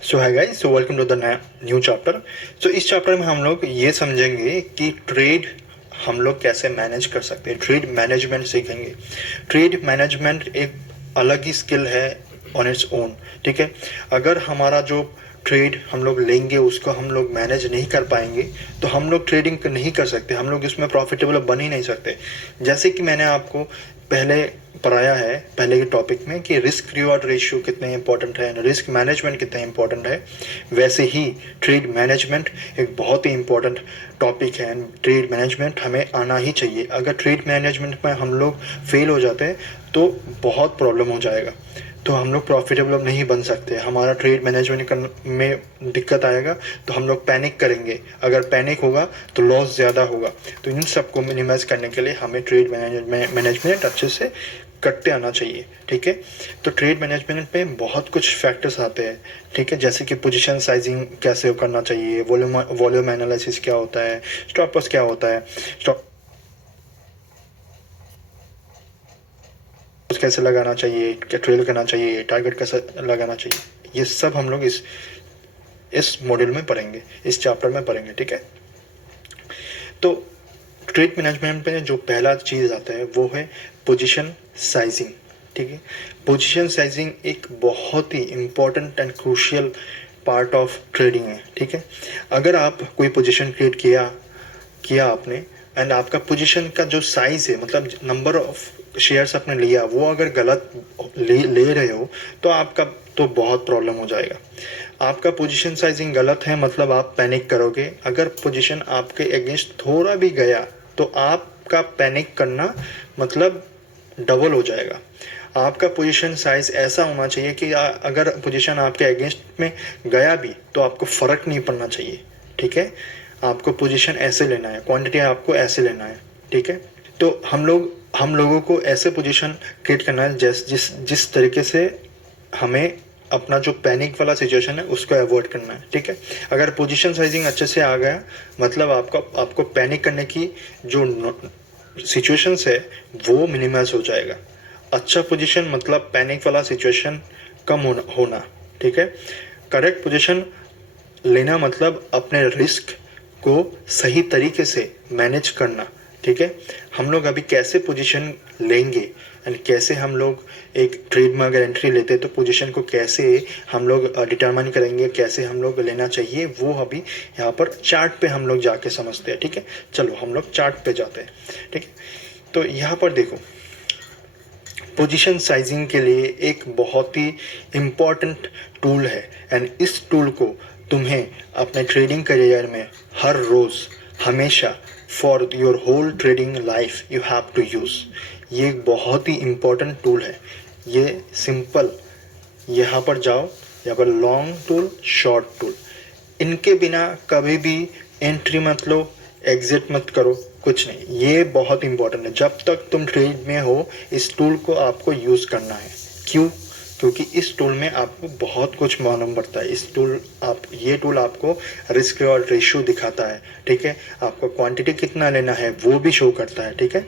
सो है guys, so welcome to the new chapter. So इस chapter में हम लोग ये समझेंगे कि ट्रेड हम लोग कैसे मैनेज कर सकते हैं। ट्रेड मैनेजमेंट सीखेंगे। ट्रेड मैनेजमेंट एक अलग ही स्किल है ऑन इट्स ओन। ठीक है, अगर हमारा जो ट्रेड हम लोग लेंगे उसको हम लोग मैनेज नहीं कर पाएंगे तो हम लोग ट्रेडिंग नहीं कर सकते, हम लोग इसमें प्रॉफिटेबल बन ही नहीं सकते। जैसे कि मैंने आपको पहले पढ़ाया है पहले के टॉपिक में कि रिस्क रिवॉर्ड रेशियो कितने इंपॉर्टेंट है, रिस्क मैनेजमेंट कितना इंपॉर्टेंट है, वैसे ही ट्रेड मैनेजमेंट एक बहुत ही इंपॉर्टेंट टॉपिक है। ट्रेड मैनेजमेंट हमें आना ही चाहिए। अगर ट्रेड मैनेजमेंट में हम लोग फेल हो जाते हैं तो बहुत प्रॉब्लम हो जाएगा, तो हम लोग प्रॉफिटेबल नहीं बन सकते। हमारा ट्रेड मैनेजमेंट में दिक्कत आएगा तो हम लोग पैनिक करेंगे। अगर पैनिक होगा तो लॉस ज़्यादा होगा। तो इन सबको मिनिमाइज करने के लिए हमें ट्रेड मैनेजमेंट अच्छे से करते आना चाहिए। ठीक है, तो ट्रेड मैनेजमेंट में बहुत कुछ फैक्टर्स आते हैं। ठीक है, जैसे कि पोजीशन साइजिंग कैसे करना चाहिए, वॉल्यूम एनालिसिस क्या होता है, स्टॉप लॉस क्या होता है, स्टॉप कैसे लगाना चाहिए, क्या ट्रेल करना चाहिए, टारगेट कैसे लगाना चाहिए, ये सब हम लोग इस मॉड्यूल में पढ़ेंगे, इस चैप्टर में पढ़ेंगे। ठीक है, तो ट्रेड मैनेजमेंट में जो पहला चीज़ आता है वो है पोजीशन साइजिंग। ठीक है, पोजीशन साइजिंग एक बहुत ही important and crucial part of trading है। ठीक है, अगर आप कोई पोजीशन क्रिएट किया आपने एंड आपका पोजीशन का जो साइज है, मतलब नंबर ऑफ शेयर्स आपने लिया, वो अगर गलत ले रहे हो तो आपका तो बहुत प्रॉब्लम हो जाएगा। आपका पोजीशन साइजिंग गलत है मतलब आप पैनिक करोगे। अगर पोजीशन आपके अगेंस्ट थोड़ा भी गया तो आपका पैनिक करना मतलब डबल हो जाएगा। आपका पोजीशन साइज ऐसा होना चाहिए कि अगर पोजीशन आपके अगेंस्ट में गया भी तो आपको फ़र्क नहीं पड़ना चाहिए। ठीक है, आपको पोजीशन ऐसे लेना है, क्वांटिटी आपको ऐसे लेना है। ठीक है, तो हम लोगों को ऐसे पोजीशन क्रिएट करना है जिस तरीके से हमें अपना जो पैनिक वाला सिचुएशन है उसको अवॉइड करना है। ठीक है, अगर पोजीशन साइजिंग अच्छे से आ गया मतलब आपको पैनिक करने की जो सिचुएशंस है वो मिनिमाइज हो जाएगा। अच्छा पोजीशन मतलब पैनिक वाला सिचुएशन कम होना। ठीक है, करेक्ट पोजीशन लेना मतलब अपने रिस्क को सही तरीके से मैनेज करना। ठीक है, हम लोग अभी कैसे पोजीशन लेंगे एंड कैसे हम लोग एक ट्रेड में अगर एंट्री लेते हैं तो पोजीशन को कैसे हम लोग डिटरमाइन करेंगे, कैसे हम लोग लेना चाहिए, वो अभी यहाँ पर चार्ट पे हम लोग जाके समझते हैं। ठीक है, चलो हम लोग चार्ट पे जाते हैं। ठीक है, तो यहाँ पर देखो पोजीशन साइजिंग के लिए एक बहुत ही इम्पॉर्टेंट टूल है एंड इस टूल को तुम्हें अपने ट्रेडिंग करियर में हर रोज़ हमेशा for your whole trading life you have to use. ये एक बहुत ही इम्पॉर्टेंट टूल है। ये सिंपल, यहाँ पर जाओ, यहाँ पर लॉन्ग टूल, शॉर्ट टूल, इनके बिना कभी भी एंट्री मत लो, एग्जिट मत करो, कुछ नहीं। ये बहुत इंपॉर्टेंट है। जब तक तुम ट्रेड में हो इस टूल को आपको यूज़ करना है। क्यों? क्योंकि इस टूल में आपको बहुत कुछ मालूम पड़ता है। ये टूल आपको रिस्क रिवॉर्ड रेशियो दिखाता है। ठीक है, आपको क्वांटिटी कितना लेना है वो भी शो करता है। ठीक है,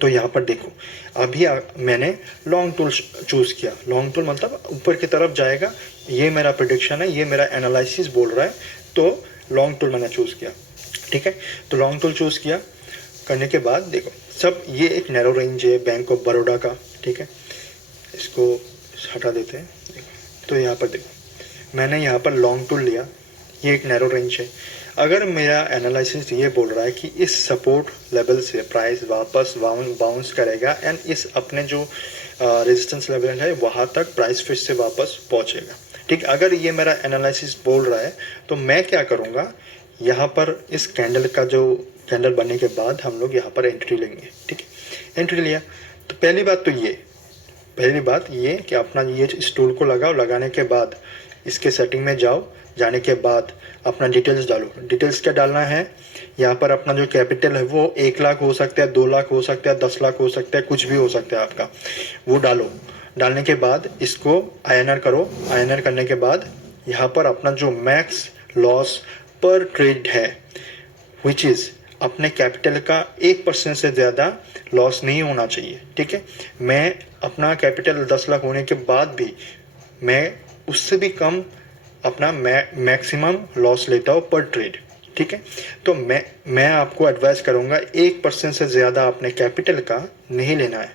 तो यहाँ पर देखो अभी मैंने लॉन्ग टूल चूज़ किया। लॉन्ग टूल मतलब ऊपर की तरफ जाएगा, ये मेरा प्रिडिक्शन है, ये मेरा एनालिसिस बोल रहा है, तो लॉन्ग टूल मैंने चूज़ किया। ठीक है, तो लॉन्ग टूल चूज़ किया करने के बाद देखो सब ये एक नैरो रेंज है बैंक ऑफ बड़ौदा का। ठीक है, इसको हटा देते हैं। तो यहाँ पर देखो मैंने यहाँ पर लॉन्ग टूल लिया, ये एक नैरो रेंज है। अगर मेरा एनालिसिस ये बोल रहा है कि इस सपोर्ट लेवल से प्राइस वापस बाउंस करेगा एंड इस अपने जो रेजिस्टेंस लेवल है वहाँ तक प्राइस फिर से वापस पहुँचेगा। ठीक, अगर ये मेरा एनालिसिस बोल रहा है तो मैं क्या करूँगा, यहाँ पर इस कैंडल का जो कैंडल बनने के बाद हम लोग यहाँ पर एंट्री लेंगे। ठीक है, एंट्री लिया तो पहली बात ये कि अपना ये इस टूल को लगाओ, लगाने के बाद इसके सेटिंग में जाओ, जाने के बाद अपना डिटेल्स डालो। डिटेल्स क्या डालना है, यहाँ पर अपना जो कैपिटल है वो 1 लाख हो सकता है, 2 लाख हो सकता है, 10 लाख हो सकता है, कुछ भी हो सकता है आपका, वो डालो। डालने के बाद इसको INR करो। INR करने के बाद यहाँ पर अपना जो मैक्स लॉस पर ट्रेड है विच इज़ अपने कैपिटल का 1% से ज़्यादा लॉस नहीं होना चाहिए। ठीक है, मैं अपना कैपिटल 10 लाख होने के बाद भी मैं उससे भी कम अपना मैक्सिमम लॉस लेता हो पर ट्रेड, ठीक है। तो मैं आपको एडवाइस करूँगा 1% से ज़्यादा अपने कैपिटल का नहीं लेना है,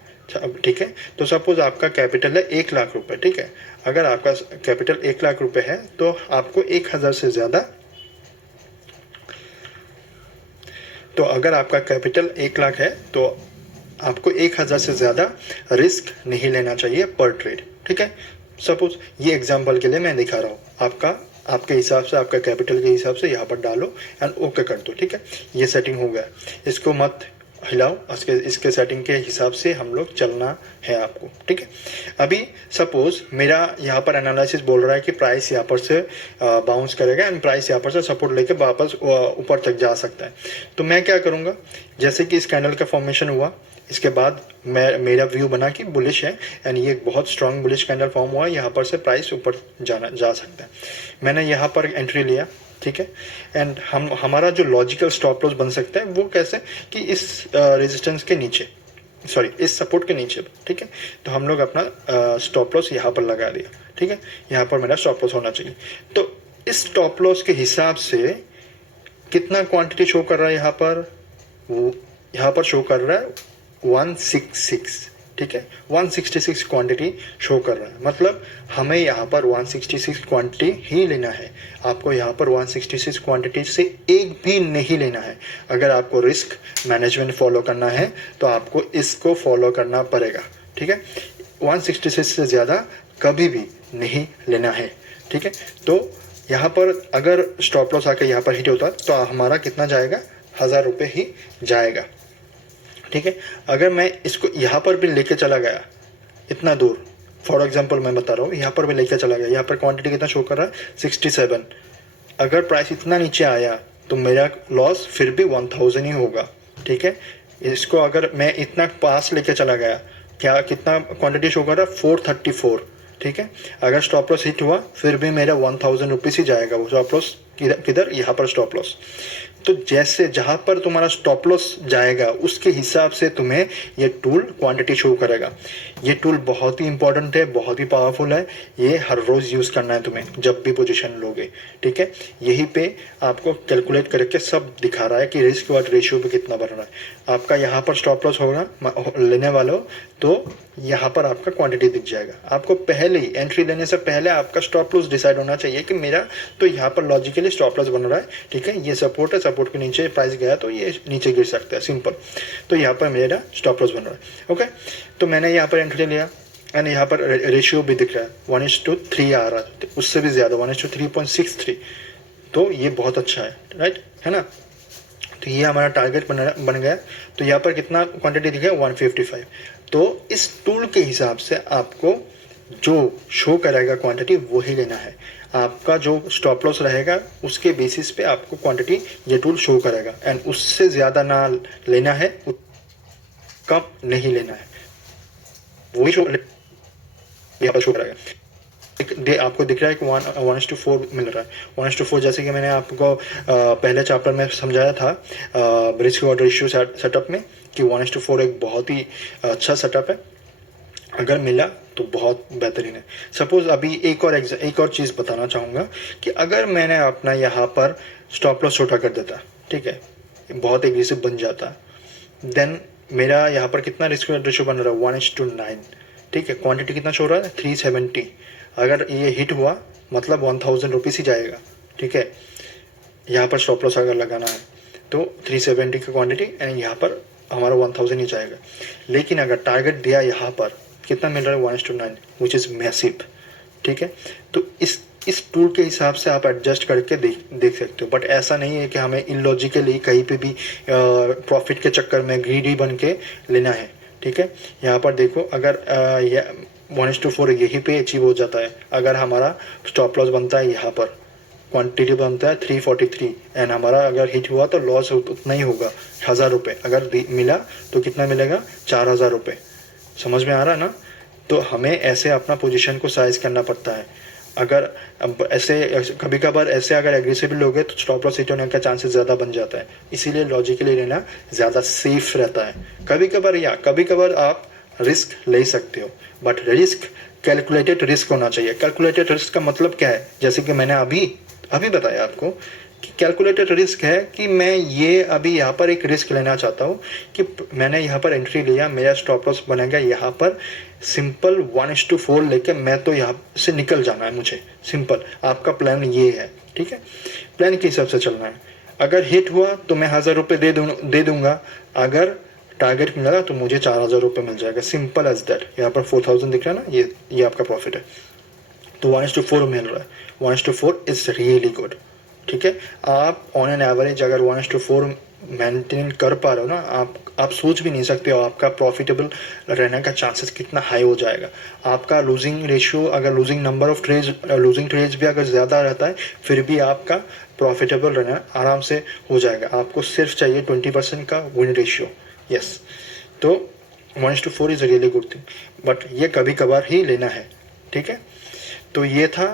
ठीक है। तो सपोज़ आपका कैपिटल है 1 लाख रुपए, ठीक है। अगर आपका कैपिटल 1 लाख रुपए है तो आपको 1000 से ज़्यादा, तो अगर आपका कैपिटल 1 लाख है तो आपको 1000 से ज़्यादा रिस्क नहीं लेना चाहिए पर ट्रेड, ठीक है। सपोज ये एग्जांपल के लिए मैं दिखा रहा हूँ, आपके हिसाब से, आपका कैपिटल के हिसाब से यहाँ पर डालो एंड ओके कर दो, ठीक है। ये सेटिंग हो गया, इसको मत हिलाओ, इसके सेटिंग के हिसाब से हम लोग चलना है आपको, ठीक है। अभी सपोज मेरा यहाँ पर एनालिसिस बोल रहा है कि प्राइस यहाँ पर से बाउंस करेगा एंड प्राइस यहाँ पर से सपोर्ट लेके वापस ऊपर तक जा सकता है। तो मैं क्या करूँगा, जैसे कि इस कैंडल का फॉर्मेशन हुआ, इसके बाद मेरा व्यू बना कि बुलिश है एंड ये बहुत स्ट्रांग बुलिश कैंडल फॉर्म हुआ, यहाँ पर से प्राइस ऊपर जा सकता है। मैंने यहाँ पर एंट्री लिया, ठीक है। एंड हमारा जो लॉजिकल स्टॉप लॉस बन सकता है वो कैसे, कि इस रेजिस्टेंस के नीचे, सॉरी इस सपोर्ट के नीचे, ठीक है। तो हम लोग अपना स्टॉप लॉस यहाँ पर लगा दिया, ठीक है। यहाँ पर मेरा स्टॉप लॉस होना चाहिए। तो इस स्टॉप लॉस के हिसाब से कितना क्वांटिटी शो कर रहा है यहाँ पर, वो यहाँ पर शो कर रहा है 166, ठीक है। 166 क्वांटिटी शो कर रहा है, मतलब हमें यहाँ पर 166 क्वांटिटी ही लेना है। आपको यहाँ पर 166 क्वांटिटी से एक भी नहीं लेना है। अगर आपको रिस्क मैनेजमेंट फॉलो करना है तो आपको इसको फॉलो करना पड़ेगा, ठीक है। 166 से ज़्यादा कभी भी नहीं लेना है, ठीक है। तो यहाँ पर अगर स्टॉप लॉस आकर यहाँ पर हिट होता तो हमारा कितना जाएगा, 1000 रुपये ही जाएगा, ठीक है। अगर मैं इसको यहाँ पर भी लेके चला गया इतना दूर, फॉर एग्जांपल मैं बता रहा हूँ, यहाँ पर भी लेके चला गया, यहाँ पर क्वांटिटी कितना शो कर रहा है 67, अगर प्राइस इतना नीचे आया तो मेरा लॉस फिर भी 1000 ही होगा, ठीक है। इसको अगर मैं इतना पास लेके चला गया, क्या कितना क्वांटिटी शो कर रहा है 434, ठीक है। अगर स्टॉप लॉस हिट हुआ फिर भी मेरा 1000 रुपीज़ ही जाएगा वो स्टॉप लॉस, किधर यहाँ पर स्टॉप लॉस। तो जैसे जहाँ पर तुम्हारा स्टॉप लॉस जाएगा उसके हिसाब से तुम्हें ये टूल क्वांटिटी शो करेगा। ये टूल बहुत ही इंपॉर्टेंट है, बहुत ही पावरफुल है, ये हर रोज़ यूज़ करना है तुम्हें जब भी पोजीशन लोगे, ठीक है। यहीं पे आपको कैलकुलेट करके सब दिखा रहा है कि रिस्क वाट रेशियो पे कितना बढ़ रहा है। आपका यहाँ पर स्टॉप लॉस होगा लेने वाले हो तो यहाँ पर आपका क्वांटिटी दिख जाएगा। आपको पहले ही एंट्री लेने से पहले आपका स्टॉप लॉस डिसाइड होना चाहिए कि मेरा तो यहाँ पर लॉजिकली स्टॉप लॉस बन रहा है, ठीक है। ये सपोर्ट है, सपोर्ट के नीचे प्राइस गया तो ये नीचे गिर सकता है, सिंपल। तो यहाँ पर मेरा स्टॉप लॉस बन रहा है, ओके। तो मैंने यहाँ पर एंट्री लिया एंड यहाँ पर रेशियो भी दिख रहा है 1:3 आ रहा है, उससे भी ज़्यादा 1:3.63, तो ये बहुत अच्छा है, राइट है ना। तो ये हमारा टारगेट बन गया। तो यहाँ पर कितना क्वांटिटी दिखा 155। तो इस टूल के हिसाब से आपको जो शो करेगा क्वांटिटी वही लेना है। आपका जो स्टॉप लॉस रहेगा उसके बेसिस पे आपको क्वांटिटी ये टूल शो करेगा एंड उससे ज़्यादा ना लेना है, कम नहीं लेना है, वही शो यहाँ पर शो करेगा। आपको दिख रहा है कि 1:4 मिल रहा है, 1:4, जैसे कि मैंने आपको पहले चैप्टर में समझाया था रिस्क रिवॉर्ड रेशियो सेटअप में कि 1:4 एक बहुत ही अच्छा सेटअप है। अगर मिला तो बहुत बेहतरीन है। सपोज़ अभी एक और चीज़ बताना चाहूँगा कि अगर मैंने अपना यहाँ पर स्टॉप लॉस छोटा कर देता, ठीक है, बहुत एग्रेसिव बन जाता, देन मेरा यहाँ पर कितना रिस्क रेशियो बन रहा है 1:9, ठीक है। क्वांटिटी कितना शो रहा है 370। अगर ये हिट हुआ मतलब 1000 रुपीज़ ही जाएगा, ठीक है। यहाँ पर स्टॉप लॉस अगर लगाना है तो 370 की क्वांटिटी एंड यहाँ पर हमारा 1000 ही जाएगा। लेकिन अगर टारगेट दिया यहाँ पर कितना मिल रहा है 1:9, विच इज़ मैसिव, ठीक है। तो इस टूल के हिसाब से आप एडजस्ट करके देख सकते हो। बट ऐसा नहीं है कि हमें इलॉजिकली कहीं पे भी प्रॉफिट के चक्कर में ग्रीडी बन के लेना है, ठीक है। यहाँ पर देखो अगर 1:4 यहीं पे अचीव हो जाता है, अगर हमारा स्टॉप लॉस बनता है यहाँ पर, क्वांटिटी बनता है 343 एंड हमारा अगर हिट हुआ तो लॉस उतना ही होगा 1000 रुपये। अगर मिला तो कितना मिलेगा 4000 रुपये। समझ में आ रहा है ना। तो हमें ऐसे अपना पोजीशन को साइज करना पड़ता है। अगर ऐसे कभी कभार ऐसे अगर एग्रेसिवली लोगे तो स्टॉप लॉस हिट होने का चांसेस ज़्यादा बन जाता है, इसीलिए लॉजिकली लेना ज़्यादा सेफ रहता है। कभी कभार आप रिस्क ले सकते हो, बट रिस्क कैलकुलेटेड रिस्क होना चाहिए। कैलकुलेटेड रिस्क का मतलब क्या है, जैसे कि मैंने अभी बताया आपको कि कैलकुलेटेड रिस्क है कि मैं ये अभी यहाँ पर एक रिस्क लेना चाहता हूँ कि मैंने यहाँ पर एंट्री लिया, मेरा स्टॉप लॉस बनेगा यहाँ पर सिंपल 1:4 लेके मैं तो यहाँ से निकल जाना है मुझे, सिंपल। आपका प्लान ये है, ठीक है, प्लान के हिसाब से चलना है। अगर हिट हुआ तो मैं 1000 रुपये दे दूंगा, अगर टारगेट मिला तो मुझे 4000 रुपये मिल जाएगा, सिंपल एज दैट। यहाँ पर 4000 दिख रहा है ना, ये आपका प्रॉफिट है। तो 1:4 मिल रहा है, 1:4 इज रियली गुड, ठीक है। आप ऑन एन एवरेज अगर 1:4 मेंटेन कर पा रहे हो ना, आप सोच भी नहीं सकते हो आपका प्रॉफिटेबल रहने का चांसेस कितना हाई हो जाएगा। आपका लूजिंग रेशियो, अगर losing number of losing trades भी अगर ज़्यादा रहता है, फिर भी आपका प्रॉफिटेबल रहना आराम से हो जाएगा। आपको सिर्फ चाहिए 20% का विन रेशियो, यस। तो 1:4 is really good thing, but ये कभी कभार ही लेना है, ठीक है। तो ये था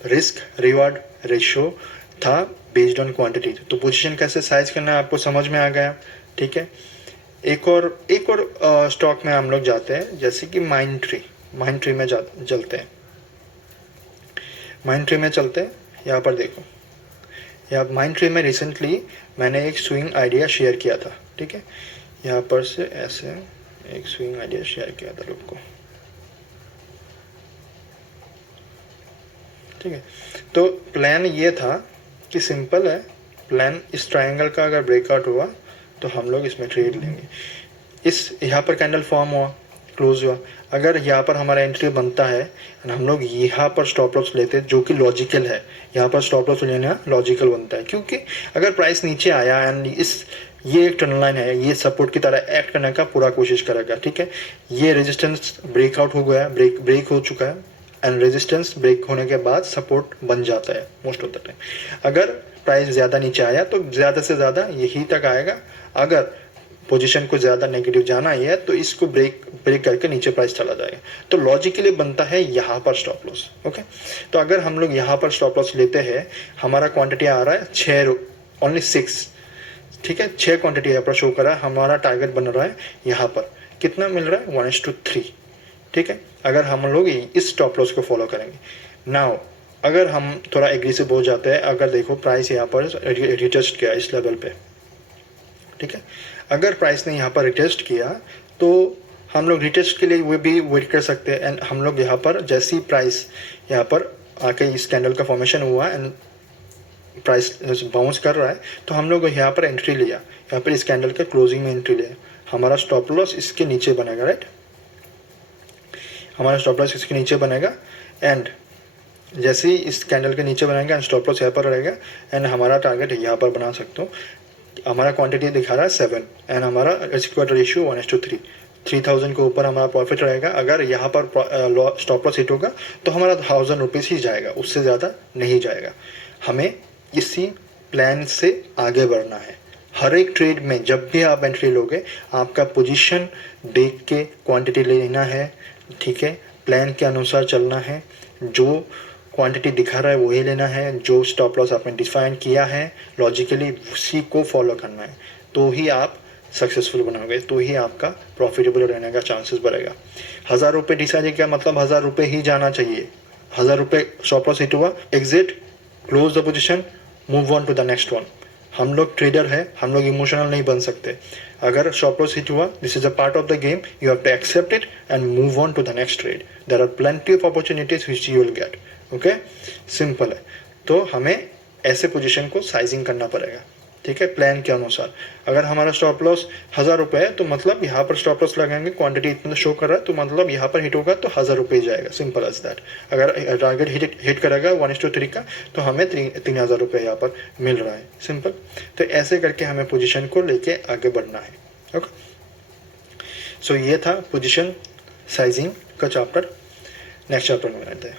रिस्क रिवार्ड रेशियो था बेस्ड ऑन क्वांटिटी। तो पोजीशन कैसे साइज करना है आपको समझ में आ गया, ठीक है। एक और स्टॉक में हम लोग जाते हैं, जैसे कि माइंड ट्री में चलते हैं। माइंड ट्री में चलते हैं, यहाँ पर देखो, यहाँ माइंड ट्री में रिसेंटली मैंने एक स्विंग आइडिया शेयर किया था, ठीक है। यहाँ पर से ऐसे एक स्विंग आइडिया शेयर किया था लोग को, ठीक है। तो प्लान ये था कि सिंपल है, प्लान इस ट्रायंगल का अगर ब्रेकआउट हुआ तो हम लोग इसमें ट्रेड लेंगे। इस यहाँ पर कैंडल फॉर्म हुआ, क्लोज हुआ, अगर यहाँ पर हमारा एंट्री बनता है हम लोग यहाँ पर स्टॉप लॉस लेते हैं, जो कि लॉजिकल है। यहाँ पर स्टॉप लॉस लेना लॉजिकल बनता है, क्योंकि अगर प्राइस नीचे आया एंड ये एक ट्रेंड लाइन है, ये सपोर्ट की तरह एक्ट करने का पूरा कोशिश करेगा, ठीक है। ये रेजिस्टेंस ब्रेकआउट हो गया, ब्रेक हो चुका है, एंड रेजिस्टेंस ब्रेक होने के बाद सपोर्ट बन जाता है मोस्ट ऑफ द टाइम। अगर प्राइस ज़्यादा नीचे आया तो ज़्यादा से ज़्यादा यही तक आएगा। अगर पोजीशन को ज़्यादा नेगेटिव जाना ही है तो इसको ब्रेक करके नीचे प्राइस चला जाएगा। तो लॉजिकली बनता है यहाँ पर स्टॉप लॉस, ओके। तो अगर हम लोग यहाँ पर स्टॉप लॉस लेते हैं, हमारा क्वांटिटी आ रहा है 6, ठीक है, 6 क्वांटिटी यहाँ पर शो करा, हमारा टारगेट बन रहा है यहाँ पर कितना मिल रहा है 1:3, ठीक है। अगर हम लोग इस स्टॉप लॉस को फॉलो करेंगे, नाउ अगर हम थोड़ा एग्रेसिव हो जाते हैं, अगर देखो प्राइस यहाँ पर रिटेस्ट किया इस लेवल पे, ठीक है। अगर प्राइस ने यहाँ पर रिटेस्ट किया तो हम लोग रिटेस्ट के लिए वो भी वेट कर सकते हैं, एंड हम लोग यहाँ पर जैसी प्राइस यहाँ पर आके इस कैंडल का फॉर्मेशन हुआ एंड प्राइस बाउंस कर रहा है, तो हम लोग यहाँ पर एंट्री लिया, यहाँ पर इस कैंडल के क्लोजिंग में एंट्री लिया, हमारा स्टॉप लॉस इसके नीचे बनेगा, राइट। हमारा स्टॉप लॉस इसके नीचे बनेगा, एंड जैसे ही इस कैंडल के नीचे बनाएंगे एंड स्टॉप लॉस यहाँ पर रहेगा, एंड हमारा टारगेट यहाँ पर बना सकते हो। हमारा क्वांटिटी दिखा रहा है 7 एंड हमारा रिस्क रेशियो 1:3, 3000 के ऊपर हमारा प्रॉफिट रहेगा। अगर यहाँ पर स्टॉप लॉस हिट होगा तो हमारा 1000 रुपीज़ ही जाएगा, उससे ज़्यादा नहीं जाएगा। हमें इसी प्लान से आगे बढ़ना है। हर एक ट्रेड में जब भी आप एंट्री लोगे, आपका पोजीशन देख के क्वांटिटी लेना है, ठीक है। प्लान के अनुसार चलना है, जो क्वांटिटी दिखा रहा है वही लेना है, जो स्टॉप लॉस आपने डिफाइन किया है लॉजिकली उसी को फॉलो करना है, तो ही आप सक्सेसफुल बनोगे, तो ही आपका प्रॉफिटेबल रहने का चांसेस बढ़ेगा। 1000 रुपये डिसाइड किया मतलब 1000 रुपये ही जाना चाहिए। 1000 रुपये स्टॉप लॉस हिट हुआ, exit, close the position, move on to the next one. हम लोग ट्रेडर है, हम लोग इमोशनल नहीं बन सकते। अगर स्टॉप लॉस हिट हुआ, this is a part of the game, you have to accept it and move on to the next trade. There are plenty of opportunities which you will get, okay, simple है। तो हमें ऐसे position को sizing करना पड़ेगा, ठीक है, plan के अनुसार। अगर हमारा स्टॉप लॉस 1000 रुपये है तो मतलब यहाँ पर स्टॉप लॉस लगाएंगे, क्वांटिटी इतना शो कर रहा है तो मतलब यहाँ पर हिट होगा तो 1000 रुपये जाएगा, सिंपल एज दैट। अगर टारगेट हिट करेगा 1:3 का तो हमें 3000 रुपये यहाँ पर मिल रहा है, सिंपल। तो ऐसे करके हमें पोजिशन को लेके आगे बढ़ना है, ओके। सो ये था पोजिशन साइजिंग का चैप्टर। नेक्स्ट चैप्टर में रहते हैं।